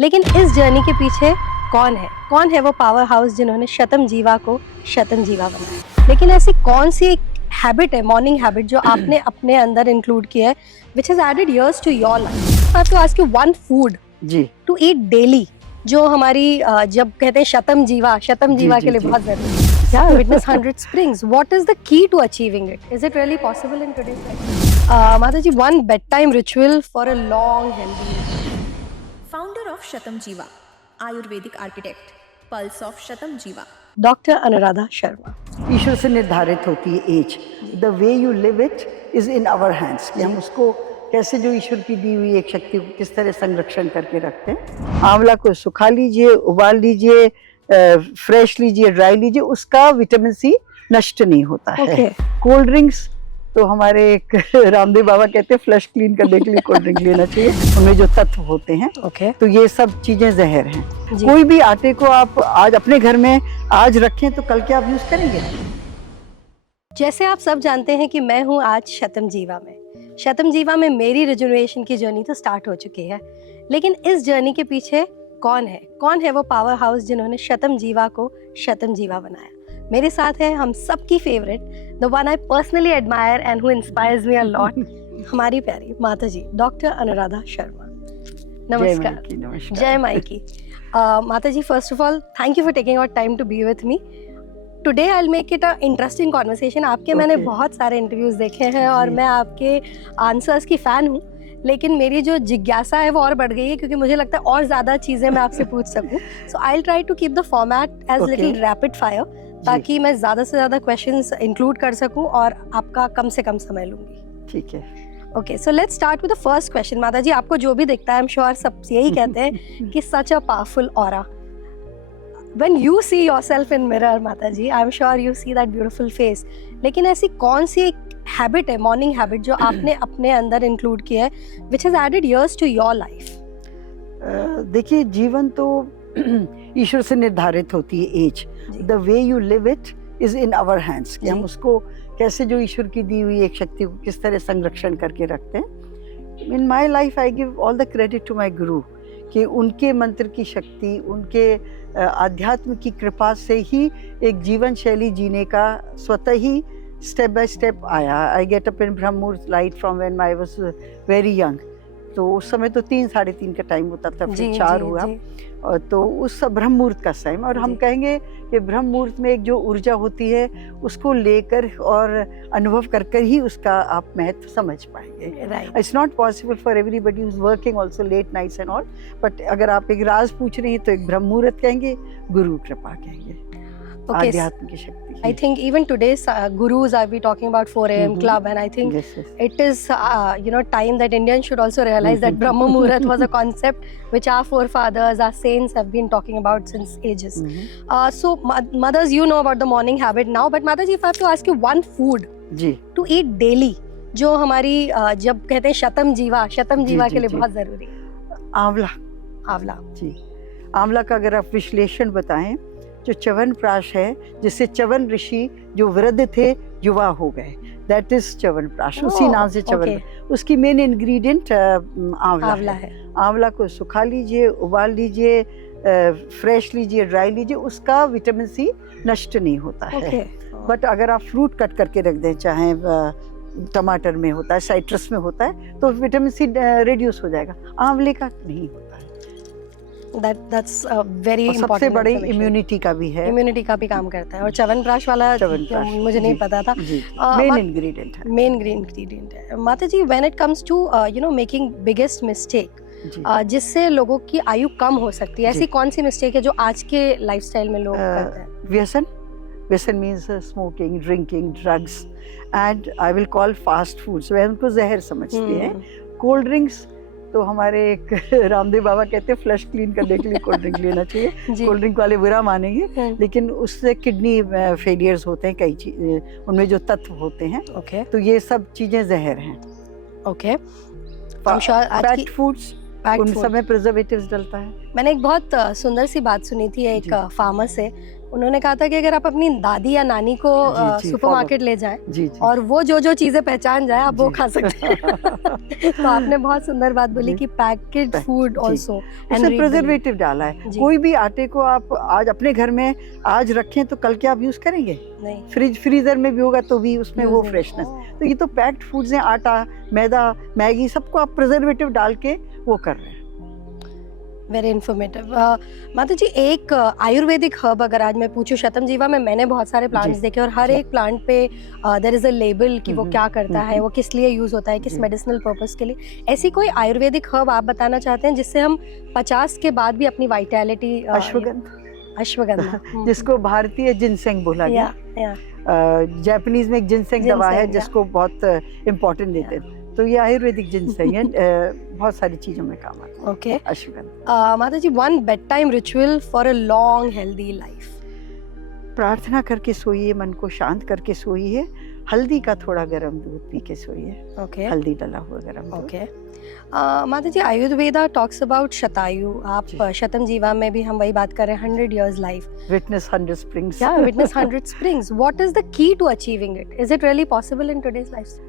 लेकिन इस जर्नी के पीछे कौन है वो पावर हाउस जिन्होंने शतम जीवा को शतम जीवा बनाया। लेकिन ऐसी कौन सी एक हैबिट है, मॉर्निंग हैबिट, जो आपने अपने अंदर इंक्लूड किया है, which has added years to your life. I have to ask you one food ji to eat daily, जो हमारी जब कहते हैं शतम जीवा के लिए बहुत जरूरी है। Yeah, witness 100 springs. What is the key to achieving it? Is it really possible in today's life? Mataji, one bedtime ritual for a long, healthy life. Founder of Shatam Jiva, Ayurvedic architect, Pulse of Shatam Jiva. Dr. Anuradha Sharma. ईश्वर से निर्धारित होती है age. The way you live it is in our hands, कि हम उसको कैसे जो ईश्वर की दी हुई एक शक्ति को किस तरह संरक्षण करके रखते हैं। आंवला को सुखा लीजिए, उबाल लीजिए, फ्रेश लीजिए, ड्राई लीजिए, उसका विटामिन सी नष्ट नहीं होता है। कोल्ड ड्रिंक्स तो हमारे एक रामदेव बाबा कहते हैं फ्लश क्लीन करने के लिए कोल्ड ड्रिंक लेना चाहिए, उनमें जो तत्व होते हैं। तो ये सब चीजें जहर हैं। कोई भी आटे को आप आज अपने घर में आज रखें तो कल क्या आप यूज करेंगे। जैसे आप सब जानते हैं कि मैं हूँ आज शतम जीवा में मेरी रिजुनरेशन की जर्नी तो स्टार्ट हो चुकी है। लेकिन इस जर्नी के पीछे कौन है वो पावर हाउस जिन्होंने शतम जीवा को शतम जीवा बनाया। मेरे साथ है हम सबकी favourite, the one I personally admire and who inspires me a lot, हमारी प्यारी माता जी डॉक्टर अनुराधा शर्मा। नमस्कार। जय मायकी। माता जी, first of all thank you for taking out time to be with me today. I will make it a interesting conversation. आपके मैंने बहुत सारे इंटरव्यूज देखे हैं और मैं आपके आंसर्स की फ़ैन हूँ, लेकिन मेरी जो जिज्ञासा है वो और बढ़ गई है, क्योंकि मुझे लगता है और ज़्यादा चीज़ें मैं आपसे पूछ सकूँ। So I will try to keep the format as little rapid fire, ताकि मैं ज़्यादा से ज़्यादा क्वेश्चंस इंक्लूड कर सकूँ और आपका कम से कम समय लूँगी। ठीक है। Okay, so let's start with the first question. माता जी, आपको जो भी दिखता है, आई एम श्योर सब यही कहते हैं कि such a powerful aura. When you see yourself in mirror, माता जी, I'm sure you see that beautiful face. लेकिन ऐसी कौन सी एक हैबिट है, मॉर्निंग हैबिट, जो आपने अपने अंदर इंक्लूड किया है, which has added years to your life? देखिए, जीवन तो ईश्वर से निर्धारित होती है age. The way you live it is in our hands, कि हम उसको कैसे जो ईश्वर की दी हुई एक शक्ति को किस तरह संरक्षण करके रखते हैं। In my life I give all the credit to my guru, कि उनके मंत्र की शक्ति, उनके आध्यात्म की कृपा से ही एक जीवन शैली जीने का स्वतः ही स्टेप बाय स्टेप आया। आई गेट अप इन ब्रह्म मुहूर्त light from when I was very young. तो उस समय तो 3 साढ़े 3 का टाइम होता था, फिर 4 हुआ। और तो उस ब्रह्म मुहूर्त का टाइम, और हम कहेंगे कि ब्रह्म मुहूर्त में एक जो ऊर्जा होती है उसको लेकर और अनुभव कर कर ही उसका आप महत्व समझ पाएंगे। It's not possible for everybody is working also late nights and all, but अगर आप एक राज पूछ रही हैं तो एक ब्रह्म मुहूर्त कहेंगे, गुरु कृपा कहेंगे, आध्यात्म की शक्ति। I think even today's gurus are we talking about 4 a.m. club, and I think it is time that Indians should also realize that Brahma Muhurat was a concept which our forefathers, our saints have been talking about since ages. So mothers, you know about the morning habit now, but Mataji, if I have to ask you one food to eat daily, जो हमारी जब कहते हैं शतम जीवा के लिए बहुत जरूरी है। आंवला जी। आंवला का अगर आप विश्लेषण बताएं, जो च्यवनप्राश है, जिससे च्यवन ऋषि जो वृद्ध थे युवा हो गए, दैट इज च्यवनप्राश, उसी नाम से च्यवन। उसकी मेन इंग्रेडिएंट आंवला है। आंवला को सुखा लीजिए, उबाल लीजिए, फ्रेश लीजिए, ड्राई लीजिए, उसका विटामिन सी नष्ट नहीं होता है। बट अगर आप फ्रूट कट करके रख दें, चाहे टमाटर में होता है, साइट्रस में होता है, तो विटामिन सी रिड्यूस हो जाएगा। आंवले का नहीं होता है। That's very important। सबसे बड़ी इम्यूनिटी का भी है, इम्यूनिटी का भी काम करता है। और च्यवनप्राश वाला मुझे नहीं पता था। मेन इंग्रेडिएंट है, मेन इंग्रेडिएंट है। माता जी, when it comes to making biggest mistake, जिससे लोगों की आयु कम हो सकती है, ऐसी कौन सी मिस्टेक है जो आज के लाइफस्टाइल में लोग करते हैं? व्यसन means smoking, drinking, drugs, and I will call fast foods, वह उनको जहर समझते हैं। कोल्ड ड्रिंक्स तो हमारे एक रामदेव बाबा कहते हैं फ्लश क्लीन करने के लिए कोल्ड ड्रिंक लेना चाहिए। कोल्ड ड्रिंक वाले बुरा मानेंगे, लेकिन उससे किडनी फेलियर्स होते हैं, कई चीज उनमें जो तत्व होते हैं। तो ये सब चीजें जहर हैं। पैक्ड फूड्स, उन सब में प्रिजर्वेटिव्स डलता है। मैंने एक बहुत सुंदर सी बात सुनी थी एक फार्मर से, उन्होंने कहा था कि अगर आप अपनी दादी या नानी को जी, सुपरमार्केट ले जाएं जी जी और वो जो जो चीजें पहचान जाए आप वो जी। खा सकते हैं। तो आपने बहुत सुंदर बात बोली जी। कि पैकेज फूड जी। ऑल्सो उसमें प्रिजर्वेटिव डाला है। जी। कोई भी आटे को आप आज अपने घर में आज रखें तो कल क्या आप यूज करेंगे? नहीं फ्रीजर में भी होगा तो भी उसमें वो Using- फ्रेशनेस। Oh. तो ये तो पैक्ड फूड्स हैं, आटा, मैदा, मैगी, सबको आप प्रिजर्वेटिव डाल के वो कर रहे हैं। Very informative. माता जी, एक आयुर्वेदिक हर्ब अगर आज मैं पूछूं, शतम जीवा में मैंने बहुत सारे प्लांट्स जी। देखे और हर जी। एक प्लांट पे देयर इज अ लेबल कि वो क्या करता है, हम्म। वो किस लिए यूज होता है, किस जी। मेडिसिनल पर्पस के लिए। ऐसी कोई आयुर्वेदिक हर्ब आप बताना चाहते हैं जिससे हम 50 के बाद भी अपनी वाइटैलिटी? अश्वगंधा जिसको भारतीय जिनसेंग बोला गया। या जापानीज में एक जिनसेंग दवा है जिनसेंग, जिसको बहुत इम्पोर्टेंट देते हैं। तो ये आयुर्वेदिक जिनसेंग है, बहुत सारी चीजों में काम आता है ओके। अश्वगंधा। माता जी, one bedtime ritual for a long healthy life? प्रार्थना करके सोइए, मन को शांत करके सोइए, हल्दी का थोड़ा गर्म दूध पी के सोइए। ओके हल्दी डला हुआ गर्म दूध। ओके। माता जी, आयुर्वेदा टॉक्स अबाउट शतायु। आप जी। शतम जीवा में भी हम वही बात कर रहे हैं, 100 years life. Witness 100 springs। Yeah, witness 100 springs. What is the key to achieving it? Is it really possible in today's lifestyle?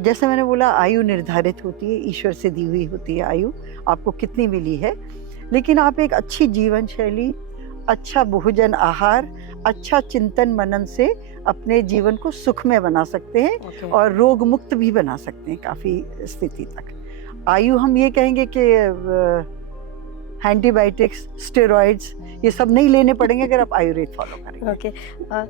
जैसे मैंने बोला, आयु निर्धारित होती है, ईश्वर से दी हुई होती है आयु, आपको कितनी मिली है। लेकिन आप एक अच्छी जीवन शैली, अच्छा भोजन आहार, अच्छा चिंतन मनन से अपने जीवन को सुखमय बना सकते हैं Okay. और रोग मुक्त भी बना सकते हैं काफी स्थिति तक। आयु हम ये कहेंगे कि एंटीबायोटिक्स, स्टेरॉइड्स ये सब नहीं लेने पड़ेंगे अगर आप आयुर्वेद फॉलो करेंगे। Okay.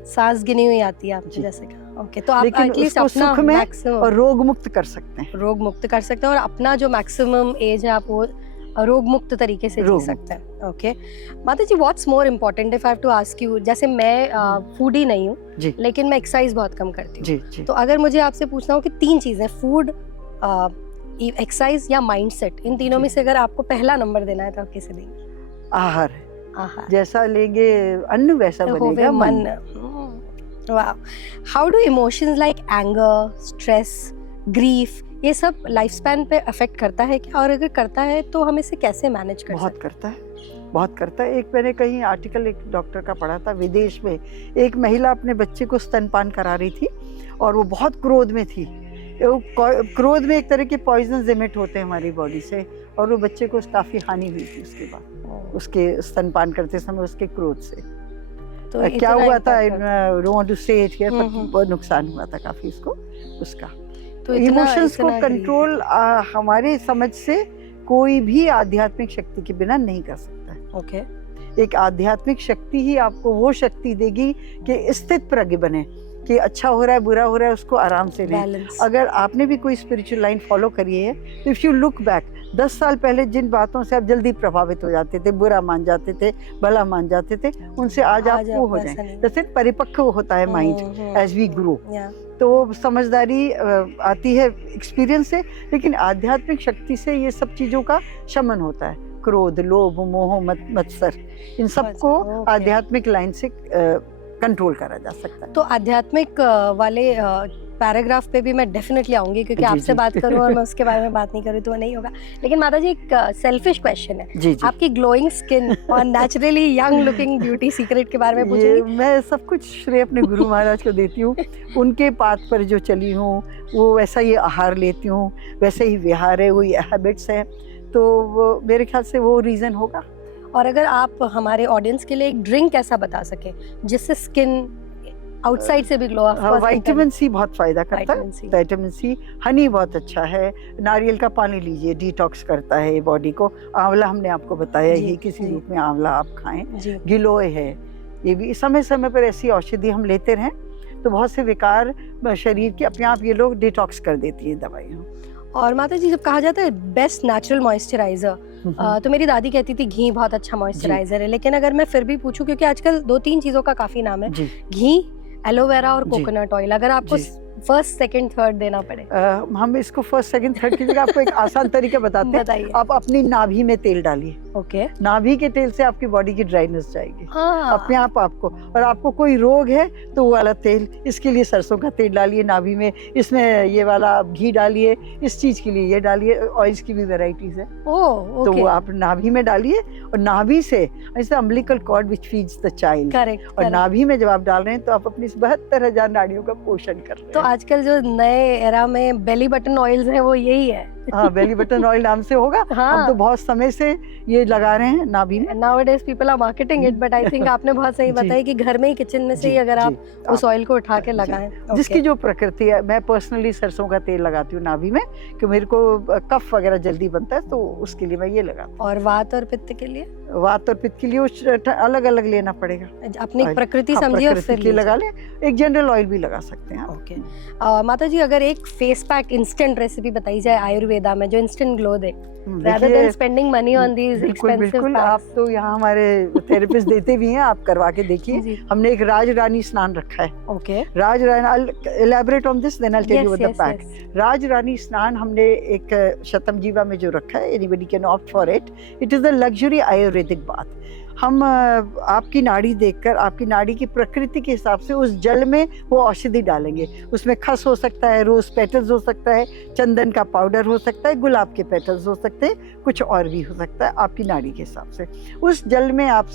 सांस गिनी हुई आती है आपने जी। जैसे कहा। Okay. तो आप लेकिन एटलीस्ट उसको अपना सुख में मैक्सिमम और रोग मुक्त कर सकते हैं। रोग मुक्त कर सकते हैं और अपना जो मैक्सिमम एज है आप वो रोग मुक्त तरीके से जी रोग सकते हैं। ओके माता जी, what's more important if I have to ask you, जैसे मैं फूडी नहीं हूँ जी लेकिन मैं एक्सरसाइज बहुत कम करती हूँ, जी जी। तो अगर मुझे आपसे पूछना हो कि 3 चीजें, फूड, एक्सरसाइज या माइंडसेट, इन तीनों जी। में से अगर आपको पहला नंबर देना है तो आप किसे देंगे? आहार, आहार। जैसा लेंगे अन्न वैसा तो बनेगा होवे मन। वाह। How do emotions like anger, stress, grief, ये सब लाइफ स्पैन पे अफेक्ट करता है क्या, और अगर करता है तो हम इसे कैसे मैनेज कर बहुत सकते करता है, बहुत करता है। एक मैंने कहीं आर्टिकल एक डॉक्टर का पढ़ा था, विदेश में एक महिला अपने बच्चे को स्तनपान करा रही थी और वो बहुत क्रोध में थी। क्रोध में एक तरह के पॉइजन एमिट होते हैं हमारी बॉडी से, और वो बच्चे को काफी हानि हुई थी उसके बाद, उसके स्तनपान करते समय उसके क्रोध से। तो क्या इतना हुआ था, impact करता है। डोंट वांट टू से इट हियर, हम्म, पर बहुत नुकसान हुआ था काफी उसको उसका। तो इतना- इमोशंस को इतना कंट्रोल हमारे समझ से कोई भी आध्यात्मिक शक्ति के बिना नहीं कर सकता है। ओके एक आध्यात्मिक शक्ति ही आपको वो शक्ति देगी कि स्थित प्रज्ञ बने, कि अच्छा हो रहा है बुरा हो रहा है उसको आराम से लें। बैलेंस। अगर आपने भी कोई स्पिरिचुअल लाइन फॉलो करी है तो इफ यू लुक बैक, 10 साल पहले जिन बातों से आप जल्दी प्रभावित हो जाते थे, बुरा मान जाते थे, भला मान जाते थे, उनसे आज आप वो हो ऐसा जाए। नहीं। जैसे परिपक्व होता है माइंड एज वी ग्रो, या तो समझदारी आती है एक्सपीरियंस से, लेकिन आध्यात्मिक शक्ति से ये सब चीजों का शमन होता है। क्रोध, लोभ, मोह, मत्सर, इन सबको ओके। आध्यात्मिक लाइन से कंट्रोल करा जा सकता है। तो आध्यात्मिक वाले पैराग्राफ पे भी मैं डेफिनेटली आऊंगी, क्योंकि जी, आपसे जी। बात करूं और मैं उसके बारे में बात नहीं करूं तो वो नहीं होगा। लेकिन माता जी, एक सेल्फिश क्वेश्चन है, जी जी। आपकी ग्लोइंग स्किन और naturally young looking beauty secret के बारे में ये पूछूंगी। मैं सब कुछ श्रेय अपने गुरु महाराज को देती हूँ। उनके पाथ पर जो चली हूँ वो वैसा ही आहार लेती हूँ, वैसे ही विहार है, वही हैबिट्स है, तो वो मेरे ख्याल से वो रीजन होगा। और अगर आप हमारे ऑडियंस के लिए एक ड्रिंक ऐसा बता सके जिससे स्किन आउटसाइड से भी ग्लो, विटामिन सी बहुत फायदा करता है। Vitamin C. Vitamin C, honey बहुत अच्छा है, नारियल का पानी लीजिए, डिटॉक्स करता है बॉडी को। आंवला हमने आपको बताया जी, ही, किसी जी। रूप में आंवला आप खाएं। जी गिलोय है, ये भी समय समय पर ऐसी औषधि हम लेते रहें तो बहुत से विकार शरीर के अपने आप ये लोग डिटॉक्स कर देती है दवाइयाँ। और माता जी, जब कहा जाता है बेस्ट नेचुरल मॉइस्चराइजर, तो मेरी दादी कहती थी घी बहुत अच्छा मॉइस्चराइजर है, लेकिन अगर मैं फिर भी पूछूं, क्योंकि आजकल 2-3 चीजों का काफी नाम है, जी घी, एलोवेरा और जी। कोकोनट ऑयल, अगर आपको जी। फर्स्ट सेकंड थर्ड देना पड़े हम इसको फर्स्ट सेकंड थर्ड की जगह आपको एक आसान तरीका बताते हैं। बताइए। आप अपनी नाभि में तेल डालिए, ओके। नाभि के तेल से आपकी बॉडी की ड्राइनेस जाएगी हाँ। अपने आप आपको। और आपको कोई रोग है तो वो वाला तेल, इसके लिए सरसों का तेल डालिए नाभि में, इसमें ये वाला आप घी डालिए, इस चीज के लिए ये डालिए। ऑयल्स की भी वेराइटीज है, ओह तो ओके। वो आप नाभि में डालिए। और नाभि से जैसे umbilical cord which feeds the child, correct. और नाभि में जब आप डाल रहे हैं तो आप अपनी 72,000 नाड़ियों का पोषण कर रहे हैं। तो आजकल जो नए एरा में बेली बटन ऑयल्स हैं वो यही है। हाँ, बेली बटन ऑयल नाम से होगा। हाँ। हम तो बहुत समय से ये लगा रहे हैं नाभि में। Nowadays people are marketing it, but I think आपने बहुत सही जी। बताया कि घर में ही किचन में से ही जी, अगर आप जी, उस ऑयल को उठा के जी। लगाएं। जिसकी जो प्रकृति है, मैं पर्सनली सरसों का तेल लगाती हूँ नाभि में, कि मेरे को कफ वगैरह जल्दी बनता है, तो उसके लिए मैं ये लगाती और वात और पित्त के लिए हूँ। वात और पित्त के लिए अलग अलग लेना पड़ेगा। अपनी ऑयल। प्रकृति हाँ, समझिए और प्रकृति फिर की लगा लें। एक जनरल ऑयल भी लगा सकते हैं आप। ओके। माता जी, अगर एक फेस पैक इंस्टेंट रेसिपी बताई जाए आयुर्वेदा में जो इंस्टेंट ग्लो दे, rather than देखिए, spending money on these बिल्कुल expensive बिल्कुल, packs। आप तो यहाँ हमारे थेरेपिस्ट देते भी हैं, आप करवा के देखिए। जी। हमने एक राज रानी स्नान रखा है। Okay. Raj Rani, elaborate on this, then I tell you Yes, the yes, pack. yes। Raj Rani स्नान हमने एक शतम जीवा में जो रखा है, anybody can opt for it. It is the luxury Ayurvedic bath. हम आपकी नाड़ी देखकर, आपकी नाड़ी की प्रकृति के हिसाब से उस जल में वो औषधि डालेंगे। उसमें खस हो सकता है, रोज पेटल्स हो सकता है, चंदन का पाउडर हो सकता है, गुलाब के पेटल्स हो सकते हैं, कुछ और भी हो सकता है आपकी नाड़ी के हिसाब से। उस जल में आप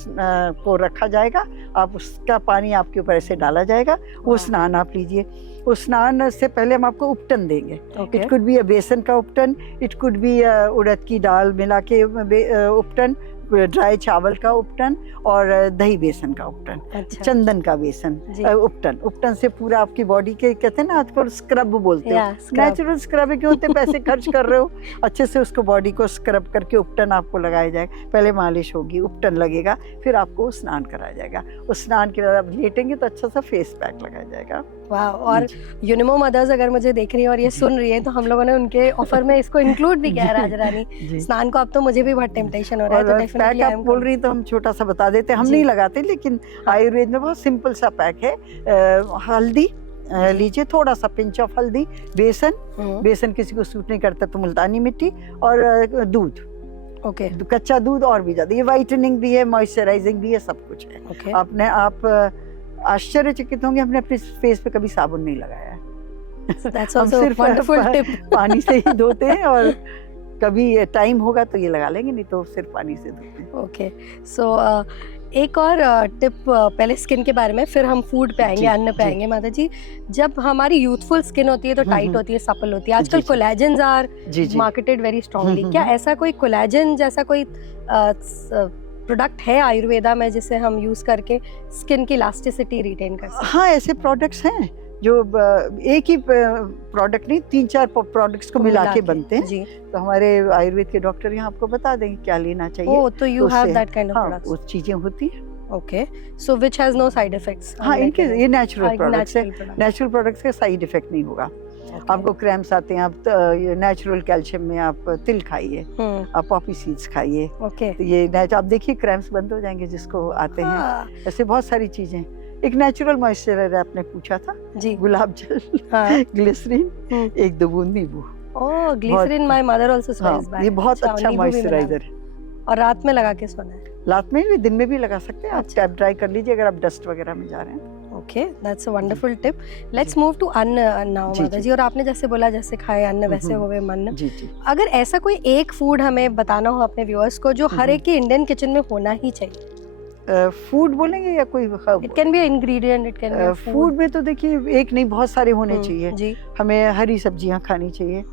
को रखा जाएगा, आप उसका पानी आपके ऊपर ऐसे डाला जाएगा, वो स्नान आप लीजिए। उस स्नान से पहले हम आपको उपटन देंगे। इट कुड बी बेसन का उपटन, इट कुड बी उड़द की दाल मिला के उपटन, ड्राई चावल का उपटन, और दही बेसन का उपटन, अच्छा। चंदन का बेसन उपटन। उपटन से पूरा आपकी बॉडी के, कहते हैं ना आजकल स्क्रब बोलते हो, नेचुरल स्क्रब क्यों होते, पैसे खर्च कर रहे हो, अच्छे से उसको बॉडी को स्क्रब करके उपटन आपको लगाया जाएगा। पहले मालिश होगी, उपटन लगेगा, फिर आपको स्नान कराया जाएगा। उस स्नान के बाद आप लेटेंगे तो अच्छा सा फेस पैक लगाया जाएगा। वाह। और यूनिमो मदर्स अगर मुझे देख रही है और ये सुन रही है, तो हम लोगों ने उनके ऑफर में इसको इंक्लूड भी किया है राज रानी स्नान को। अब तो मुझे भी बहुत टेम्पटेशन हो रहा है, तो पैक आप बोल रही तो हम छोटा सा बता देते हैं, हम नहीं लगाते, लेकिन आयुर्वेद में बहुत सिंपल सा पैक है। हल्दी लीजिए, थोड़ा सा पिंच ऑफ हल्दी, बेसन, बेसन किसी को सूट नहीं करता तो मुल्तानी मिट्टी, और दूध। ओके। कच्चा दूध और भी ज्यादा, ये वाइटनिंग भी है, मॉइस्चराइजिंग भी है, सब कुछ है। ओके। आपने आप आश्चर्यचकित होंगे, हमने अपने फेस पे कभी साबुन नहीं लगाया है। That's हम also सिर्फ wonderful tip। पानी से ही धोते हैं, और कभी टाइम होगा तो ये लगा लेंगे, नहीं तो सिर्फ पानी से धोते हैं। ओके। सो एक और टिप, पहले स्किन के बारे में, फिर हम फूड पे आएंगे, अन्न पे आएंगे। माता जी, जब हमारी यूथफुल स्किन होती है तो टाइट होती है, सपल होती है। आजकल कोलेजन्स आर मार्केटेड वेरी स्ट्रांगली। क्या ऐसा कोई कोलेजन जैसा कोई प्रोडक्ट है आयुर्वेदा में जिसे हम यूज करके स्किन की इलास्टिसिटी रिटेन कर सकते हैं? हाँ, ऐसे प्रोडक्ट्स हैं जो एक ही प्रोडक्ट नहीं, 3-4 प्रोडक्ट्स को मिला के बनते हैं। जी। तो हमारे आयुर्वेद के डॉक्टर यहाँ आपको बता देंगे क्या लेना चाहिए। ओह, तो you have that kind of हाँ, प्रोडक्ट्स। वो चीजें होती हैं। Okay. So which has no side effects? हाँ, इनके ये नेचुरल प्रोडक्ट्स है, नेचुरल नेचुरल प्रोडक्ट्स का साइड इफेक्ट नहीं होगा। आपको क्रैम्प्स आते हैं, आप नेचुरल कैल्शियम में आप तिल खाइए, आप पॉपी सीड्स खाइए। ओके। तो ये आप देखिए क्रैम्प्स बंद हो जाएंगे जिसको आते हैं। ऐसे बहुत सारी चीजें। एक नेचुरल मॉइस्चराइजर आपने पूछा था जी, गुलाब जल, ग्लिसरीन, 1-2 बूंद नींबू। Oh, glycerin my mother also swears by. ये बहुत अच्छा मॉइस्चराइजर है। और रात में लगा के सोना है? रात में भी, दिन में भी लगा सकते हैं आप। टैप ड्राई कर लीजिए अगर आप डस्ट वगैरह में जा रहे हैं। Okay, that's a wonderful tip. Let's move to anna now Mata ji. और आपने जैसे बोला, जैसे खाए अन्न वैसे होवे मन। जी जी। अगर ऐसा कोई एक फूड हमें बताना हो अपने व्यूअर्स को जो हर एक के इंडियन किचन में होना ही चाहिए, फूड बोलेंगे या कोई it can be ingredient, it can be food में तो देखिए एक नहीं, बहुत सारे होने चाहिए जी। हमें हरी सब्जियां खानी चाहिए।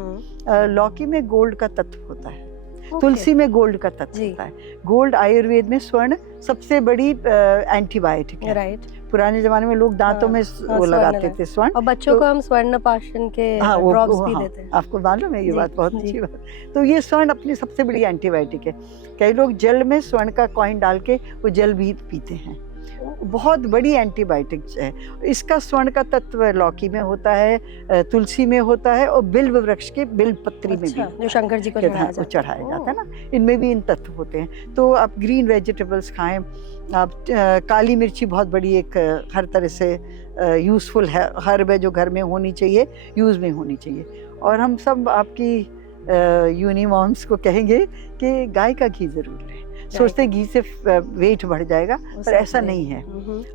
लौकी में गोल्ड का तत्व होता है, Okay. तुलसी में गोल्ड का तत्व होता है। गोल्ड आयुर्वेद में स्वर्ण सबसे बड़ी एंटीबायोटिक है। राइट। पुराने जमाने में लोग दांतों में वो लगाते थे स्वर्ण, और बच्चों को हम स्वर्ण पाशन के ड्रॉप्स भी देते हैं। आपको मालूम है ये बात, बहुत अच्छी बात। तो ये स्वर्ण अपनी सबसे बड़ी एंटीबायोटिक है। कई लोग जल में स्वर्ण का कॉइन डाल के वो जल भी पीते हैं, बहुत बड़ी एंटीबायोटिक है। इसका स्वर्ण का तत्व लौकी में होता है, तुलसी में होता है, और बिल्व वृक्ष के बिल्व पत्री में भी, जो शंकर जी को चढ़ाया जाता है ना, इनमें भी इन तत्व होते हैं। तो आप ग्रीन वेजिटेबल्स खाएं। आप काली मिर्ची बहुत बड़ी एक हर तरह से यूज़फुल है, हर्ब है जो घर में होनी चाहिए, यूज़ में होनी चाहिए। और हम सब आपकी यूनिमॉम्स को कहेंगे कि गाय का घी ज़रूर लें। सोचते हैं घी से वेट बढ़ जाएगा, पर ऐसा नहीं है।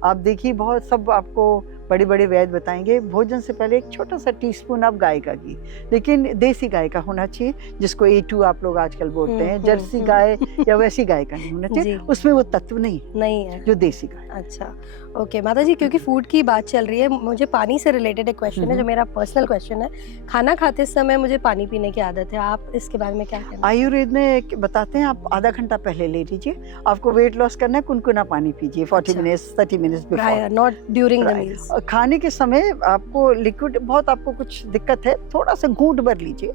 आप देखिए बहुत सब आपको बड़े बड़े वैद्य बताएंगे भोजन से पहले एक छोटा सा टीस्पून आप गाय का घी, लेकिन देसी गाय का होना चाहिए, जिसको A2 आप लोग आजकल बोलते हैं। जर्सी गाय या वैसी गाय का नहीं होना चाहिए, उसमें वो तत्व नहीं है जो देसी गाय। अच्छा, ओके माता जी, क्योंकि फूड की बात चल रही है, मुझे पानी से रिलेटेड एक क्वेश्चन है जो मेरा पर्सनल क्वेश्चन है। खाना खाते समय मुझे पानी पीने की आदत है, आप इसके बारे में क्या कहते हैं? आयुर्वेद में बताते हैं आप आधा घंटा पहले ले लीजिए। आपको वेट लॉस करना है, कुनकुना पानी पीजिए 40 minutes 30 minutes before, not during the meals. खाने के समय आपको लिक्विड बहुत आपको कुछ दिक्कत है, थोड़ा सा घूंट भर लीजिए।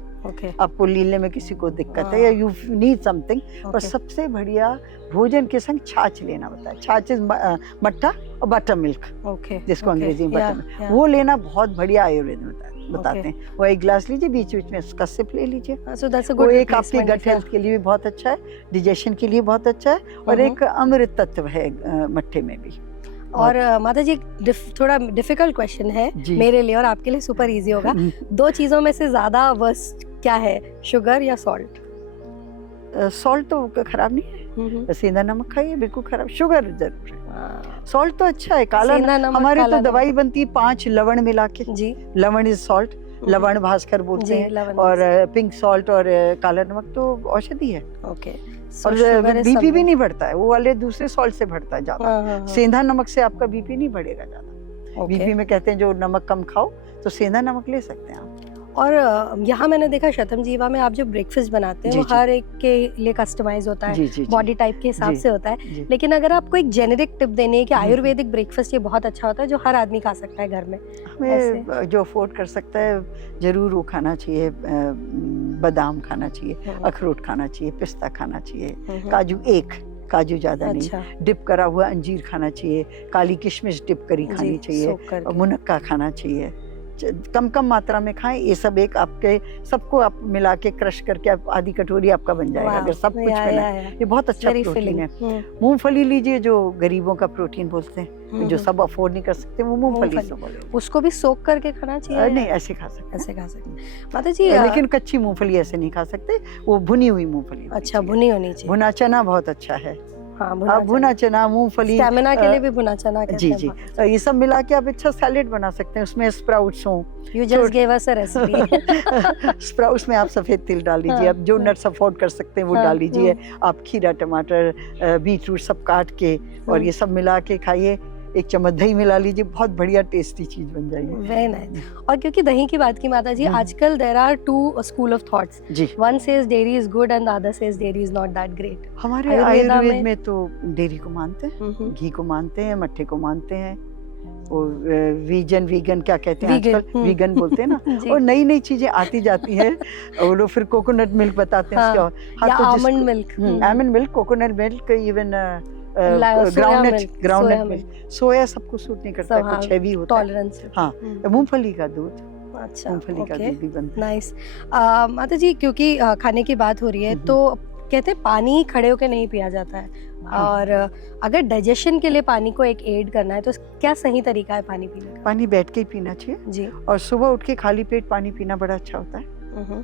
आपको लीलने में किसी को दिक्कत है या यू नीड समथिंग, और सबसे बढ़िया भोजन के संग छाछ लेना बताया। छाछ मट्ठा और बटर मिल्क, जिसको अंग्रेजी में बटर मिल्क, वो लेना बहुत बढ़िया आयुर्वेद में बताते हैं। वो एक गिलास लीजिए, बीच बीच में उसका सिप ले लीजिए। वो एक आपके गट हेल्थ के लिए भी बहुत अच्छा है, डिजेशन के लिए बहुत अच्छा है, और एक अमृत तत्व है मट्ठे में भी। और माता जी थोड़ा डिफिकल्ट क्वेश्चन है मेरे लिए और आपके लिए सुपर इजी होगा। 2 चीजों में से ज्यादा वर्स्ट क्या है, शुगर या सॉल्ट? सॉल्ट तो खराब नहीं है, सेंधा नमक खाइए, बिल्कुल खराब। शुगर जरूर है, सॉल्ट तो अच्छा है। काला नमक, हमारे तो दवाई बनती है 5 लवण मिला के जी। लवण इज सॉल्ट, लवण भास्कर बोलते हैं, और पिंक सॉल्ट और काला नमक तो औषधि है। ओके, और बीपी भी नहीं बढ़ता है, वो वाले दूसरे सॉल्ट से बढ़ता है ज्यादा। सेंधा नमक से आपका बीपी नहीं बढ़ेगा ज्यादा। बीपी में कहते हैं जो नमक कम खाओ, तो सेंधा नमक ले सकते हैं आप। और यहाँ मैंने देखा शतम जीवा में आप जो ब्रेकफास्ट बनाते हैं वो हर एक के लिए कस्टमाइज होता है, बॉडी टाइप के हिसाब से होता है। लेकिन अगर आपको एक जेनेरिक टिप देनी है कि आयुर्वेदिक ब्रेकफास्ट ये बहुत अच्छा होता है जो हर आदमी खा सकता है घर में, हमें जो अफोर्ड कर सकता है जरूर वो खाना चाहिए। बादाम खाना चाहिए, अखरोट खाना चाहिए, पिस्ता खाना चाहिए, काजू ज्यादा नहीं, डिप करा हुआ अंजीर खाना चाहिए, काली किशमिश डिप करी खानी चाहिए, मुनक्का खाना चाहिए। कम मात्रा में खाएं। ये सब एक आपके सबको आप मिला के क्रश करके आप आधी कटोरी आपका बन जाएगा अगर सब कुछ मिला। ये बहुत अच्छा प्रोटीन है। मूंगफली लीजिए, जो गरीबों का प्रोटीन बोलते हैं, जो सब अफोर्ड नहीं कर सकते, वो मूंगफली से बोले। उसको भी सोक करके खाना चाहिए? नहीं, ऐसे खा सकते, ऐसे खा सकते माता जी। लेकिन कच्ची मूंगफली ऐसे नहीं खा सकते, वो भुनी हुई मूंगफली। अच्छा, भुनी होनी चाहिए। भुना चना बहुत अच्छा है। हाँ, भुना चना, मूंगफली, स्टैमिना के लिए भी भुना चना कहते हैं। जी, ये सब मिला के आप अच्छा सैलेड बना सकते हैं। उसमें स्प्राउट्स हो, You just gave us a recipe. Sprouts में आप सफेद तिल डाल लीजिए, आप जो नट्स अफोर्ड कर सकते हैं वो डाल लीजिए। आप खीरा, टमाटर, बीट रूट सब काट के और ये सब मिला के खाइए। एक चम्मच दही मिला लीजिए, बहुत बढ़िया टेस्टी चीज बन जाएगी। Very nice. और क्योंकि दही की बात की माता जी, आजकल there are 2 school of thoughts. One says dairy is good and the other says dairy is not that great. हमारे आयुर्वेद में तो डेयरी को मानते हैं, घी को मानते हैं, मट्ठे को मानते हैं। और वीगन क्या कहते हैं आजकल, वीगन बोलते हैं ना। और नई नई चीजें आती जाती है। वो लोग फिर कोकोनट मिल्क बताते हैं, almond milk, coconut milk, even groundnut milk. Soya सबको सूट नहीं करता, कुछ हैवी होता है। हाँ, मूंगफली का दूध, अच्छा, मूंगफली का दूध भी बनता है। नाइस। माता जी, क्योंकि खाने की बात हो रही है तो कहते हैं पानी खड़े होकर नहीं पिया जाता है। और अगर डाइजेशन के लिए पानी को एक एड करना है तो क्या सही तरीका है पानी पीने का? पानी बैठ के ही पीना चाहिए जी, और सुबह उठ के खाली पेट पानी पीना बड़ा अच्छा होता है।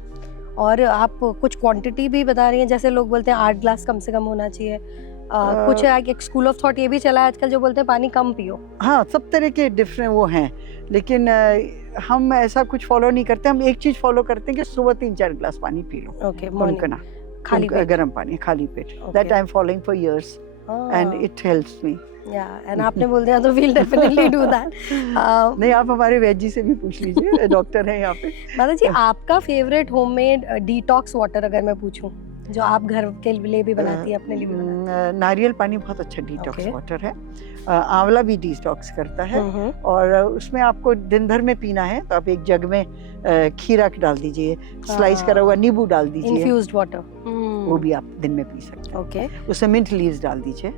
और आप कुछ क्वांटिटी भी बता रही हैं, जैसे लोग बोलते हैं 8 ग्लास कम से कम होना चाहिए। कुछ एक स्कूल ऑफ थॉट ये भी चला है आजकल जो बोलते हैं पानी कम पियो। हाँ, सब तरह के डिफरेंट वो हैं, लेकिन हम ऐसा कुछ फॉलो नहीं करते। हम एक चीज फॉलो करते हैं कि सुबह 3-4 ग्लास पानी पी लो। ओके, मॉर्निंग खाली पेट, गर्म पानी खाली पेट। That I am following for years and it helps me. And आपने बोल दिया तो we'll definitely do that. नहीं, आप हमारे वैद जी से भी पूछ लीजिए, डॉक्टर हैं यहाँ पे। माता जी, आपका फेवरेट होममेड डिटॉक्स वाटर अगर मैं पूछूं, जो आप घर के लिए भी बनाती है, अपने लिए भी बनाती है? नारियल पानी बहुत अच्छा डिटॉक्स वाटर है। आंवला भी डिटॉक्स करता है। और उसमें आपको दिन भर में पीना है तो आप एक जग में खीरा डाल दीजिए, स्लाइस करा हुआ नींबू डाल दीजिए, इन्फ्यूज्ड वाटर, वो भी आप दिन में पी सकते हैं। उसमें मिंट लीव्स डाल दीजिए,